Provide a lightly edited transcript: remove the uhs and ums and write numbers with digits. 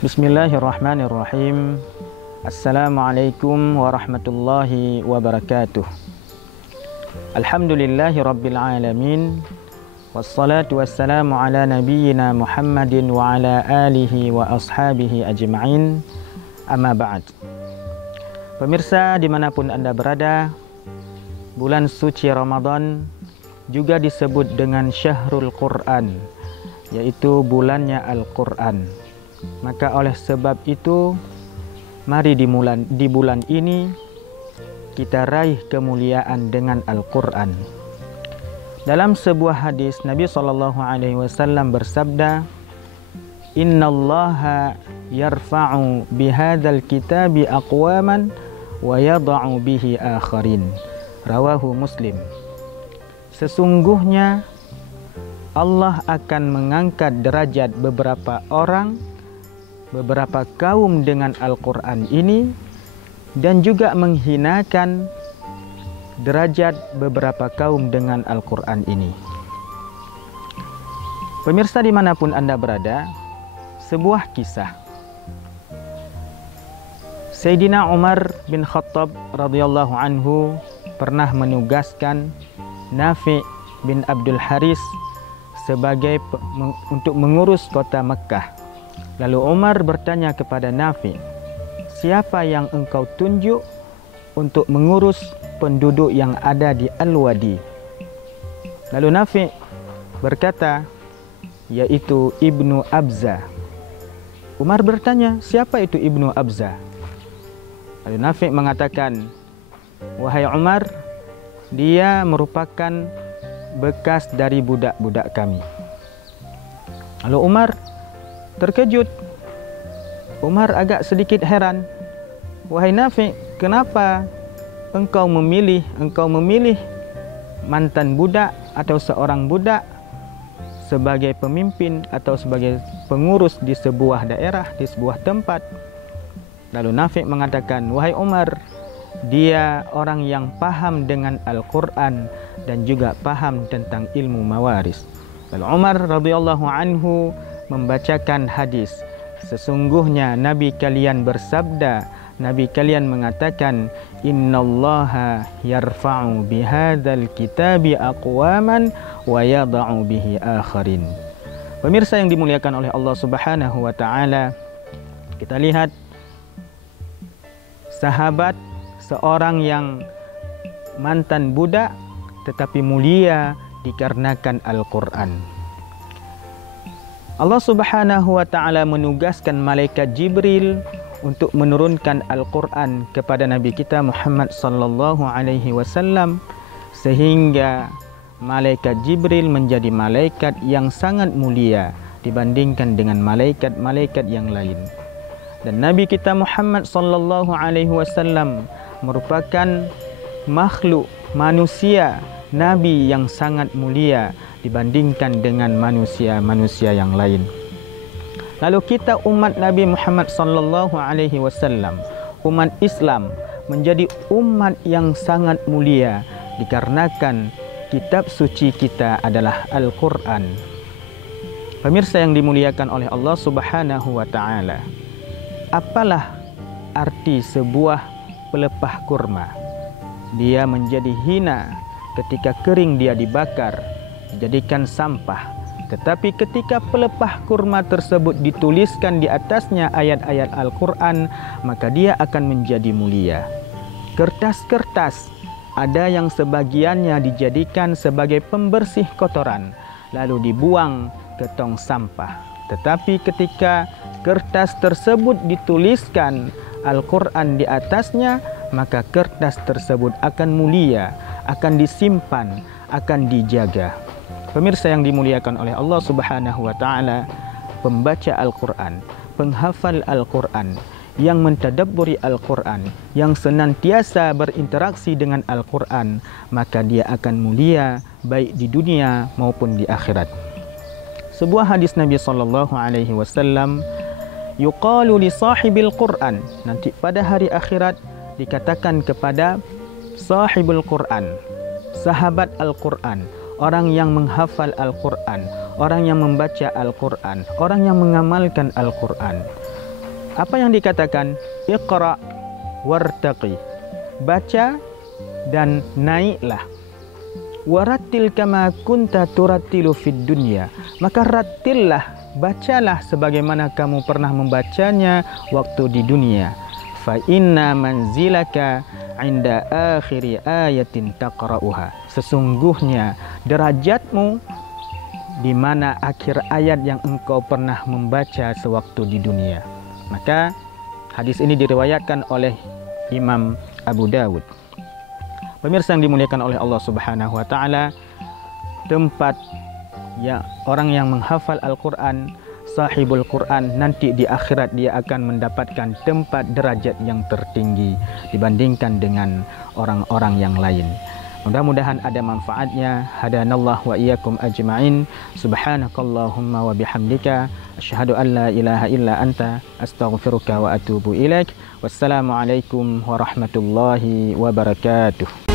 Bismillahirrahmanirrahim. Assalamualaikum warahmatullahi wabarakatuh. Alhamdulillahi rabbil alamin. Wassalatu wassalamu ala nabiyyina Muhammadin wa ala alihi wa ashabihi ajma'in. Amma ba'd. Pemirsa dimanapun Anda berada, bulan suci Ramadan juga disebut dengan Syahrul Quran, yaitu bulannya Al-Quran. Maka oleh sebab itu, mari di bulan ini kita raih kemuliaan dengan Al-Quran. Dalam sebuah hadis, Nabi SAW bersabda, Innallaha yarfa'u bihadzal kitabi aqwaman wa yada'u bihi akharin. Rawahu Muslim. Sesungguhnya Allah akan mengangkat derajat beberapa orang, beberapa kaum dengan Al-Quran ini, dan juga menghinakan derajat beberapa kaum dengan Al-Quran ini. Pemirsa dimanapun Anda berada, sebuah kisah. Sayyidina Umar bin Khattab radhiyallahu anhu pernah menugaskan Nafi' bin Abdul Haris untuk mengurus kota Mekah. Lalu Umar bertanya kepada Nafi', siapa yang engkau tunjuk untuk mengurus penduduk yang ada di Al-Wadi? Lalu Nafi' berkata, yaitu Ibnu Abza. Umar bertanya, siapa itu Ibnu Abza? Lalu Nafi' mengatakan, wahai Umar, dia merupakan bekas dari budak-budak kami. Lalu Umar terkejut. Umar agak sedikit heran. Wahai Nafi', kenapa engkau memilih mantan budak atau seorang budak sebagai pemimpin atau sebagai pengurus di sebuah daerah, di sebuah tempat? Lalu Nafi' mengatakan, wahai Umar, dia orang yang paham dengan Al-Quran dan juga paham tentang ilmu mawaris. Lalu Umar radhiyallahu anhu membacakan hadis. Sesungguhnya Nabi kalian bersabda, Nabi kalian mengatakan, Innallaha yarfa'u bihadzal kitabi aqwaman wa yada'u bihi akharin. Pemirsa yang dimuliakan oleh Allah Subhanahu wa taala, kita lihat sahabat seorang yang mantan budak tetapi mulia dikarenakan Al-Quran. Allah Subhanahu wa taala menugaskan malaikat Jibril untuk menurunkan Al-Quran kepada Nabi kita Muhammad sallallahu alaihi wasallam, sehingga malaikat Jibril menjadi malaikat yang sangat mulia dibandingkan dengan malaikat-malaikat yang lain. Dan Nabi kita Muhammad sallallahu alaihi wasallam merupakan makhluk manusia, nabi yang sangat mulia dibandingkan dengan manusia-manusia yang lain. Lalu kita umat Nabi Muhammad sallallahu alaihi wasallam, umat Islam, menjadi umat yang sangat mulia dikarenakan kitab suci kita adalah Al-Quran. Pemirsa yang dimuliakan oleh Allah Subhanahu wa taala, apalah arti sebuah pelepah kurma? Dia menjadi hina ketika kering, dia dibakar, dijadikan sampah. Tetapi ketika pelepah kurma tersebut dituliskan di atasnya ayat-ayat Al-Quran, maka dia akan menjadi mulia. Kertas-kertas, ada yang sebagiannya dijadikan sebagai pembersih kotoran, lalu dibuang ke tong sampah. Tetapi ketika kertas tersebut dituliskan Al-Quran di atasnya, maka kertas tersebut akan mulia, akan disimpan, akan dijaga. Pemirsa yang dimuliakan oleh Allah Subhanahu wa taala, pembaca Al-Quran, penghafal Al-Quran, yang mentadabburi Al-Quran, yang senantiasa berinteraksi dengan Al-Quran, maka dia akan mulia baik di dunia maupun di akhirat. Sebuah hadis Nabi sallallahu alaihi wasallam, yuqalu li sahibil Quran, nanti pada hari akhirat dikatakan kepada sahibul Quran, sahabat Al-Quran, orang yang menghafal Al-Quran, orang yang membaca Al-Quran, orang yang mengamalkan Al-Quran. Apa yang dikatakan? Iqra wartaqi. Baca dan naiklah. Warattil kama kunta turattilu fid dunya. Maka rattillah, bacalah sebagaimana kamu pernah membacanya waktu di dunia. Fa inna manzilaka 'inda akhiri ayatin taqra'uha. Sesungguhnya derajatmu di mana akhir ayat yang engkau pernah membaca sewaktu di dunia. Maka hadis ini diriwayatkan oleh Imam Abu Dawud. Pemirsa yang dimuliakan oleh Allah Subhanahu wa taala, tempat ya orang yang menghafal Al-Qur'an, sahibul Quran, nanti di akhirat dia akan mendapatkan tempat derajat yang tertinggi dibandingkan dengan orang-orang yang lain. Mudah-mudahan ada manfaatnya. Hadanallah wa iyyakum ajma'in. Subhanakallahumma wa bihamdika asyhadu an la ilaha illa anta astaghfiruka wa atubu ilaik. Wassalamualaikum warahmatullahi wabarakatuh.